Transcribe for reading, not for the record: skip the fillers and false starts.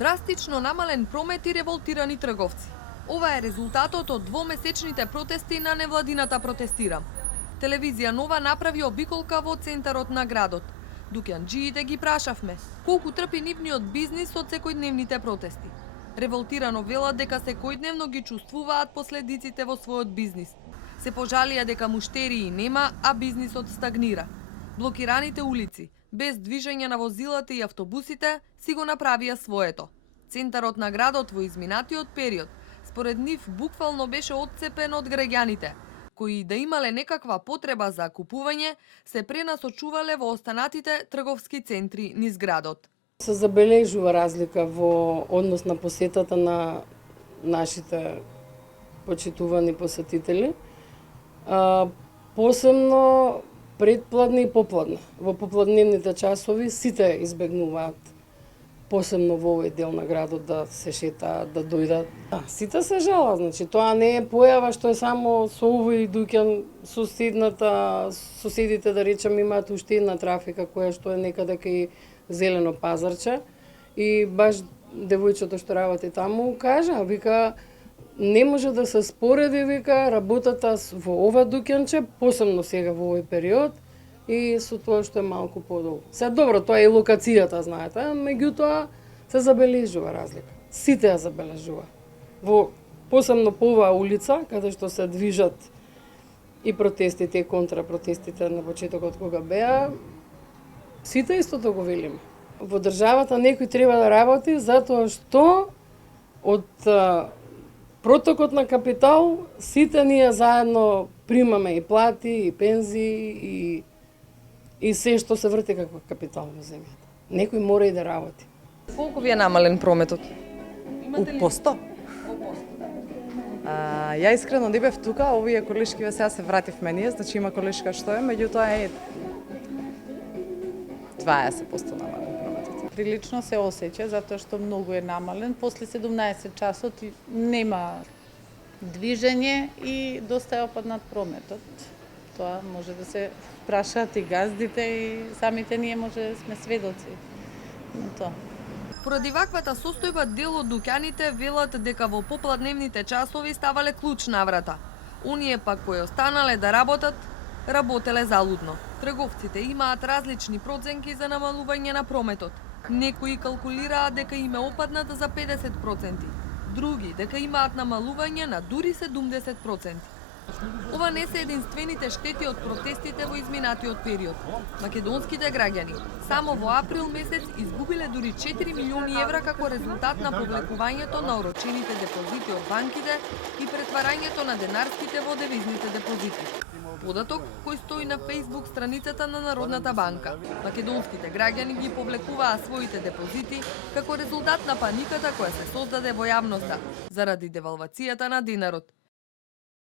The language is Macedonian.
Драстично намален промет и револтирани трговци. Ова е резултатот од двомесечните протести на невладината Протестирам. Телевизија Нова направи обиколка во центарот на градот. Дукјанџиите ги прашавме колку трпи нивниот бизнис од секојдневните протести. Револтирано велат дека секојдневно ги чувствуваат последиците во својот бизнис. Се пожалија дека муштерии нема, а бизнисот стагнира. Блокираните улици, без движење на возилата и автобусите, си го направија своето. Центарот на градот во изминатиот период, според нив, буквално беше отцепен од граѓаните, кои да имале некаква потреба за купување, се пренасочувале во останатите трговски центри низ градот. Се забележува разлика во однос на посетата на нашите почитувани посетители. Посебно предпладне и попладне. Во попладневните часови сите избегнуваат, посебно во овој дел на градот, да се шетаат, да дојдат. Сите се жалат, значи тоа не е појава што е само со овој дуќан, соседите да речем имаат уште една трафика која што е некаде кај Зелено пазарче и баш девојчето што работи таму кажа, вика не може да се спореди, вика, работата во ова дуќанче, посебно сега во овој период, и со тоа што е малку подолу. Се добро, тоа е и локацијата, знаете, меѓутоа се забележува разлика. Сите ја забележува. Посебно по оваа улица, каде што се движат и протестите и контрапротестите на почетокот кога беа, сите истото го велиме. Во државата некој треба да работи затоа што од протокот на капитал сите ние заедно примаме и плати, и пензии, и се што се врти како капитал во земјата. Некој мора и да работи. Колку ви е намален прометот? Посто. Ја искрено не бев тука, овие колешки сега се вративме ние, значи има колешка што е, меѓутоа е 20% намален прометот. Прилично се осеќа затоа што многу е намален. После 17 часот нема движење и доста е опаднат прометот. Тоа може да се прашаат и газдите и самите ние може сме сведоци на тоа. Поради ваквата состојба дел од дуќаните велат дека во попладневните часови ставале клуч на врата. Оние пак кои останале да работат, работеле залудно. Трговците имаат различни проценки за намалување на прометот. Некои калкулираат дека им е опаднат за 50%, други дека имаат намалување на дури 70%. Ова не се единствените штети од протестите во изминатиот период. Македонските граѓани само во април месец изгубиле дури 4 милиони евра како резултат на повлекувањето на орочените депозити од банките и претварањето на денарските во девизните депозити. Податок кој стои на Facebook страницата на Народната банка. Македонските граѓани ги повлекуваа своите депозити како резултат на паниката која се создаде во јавноста заради девалвацијата на динарот.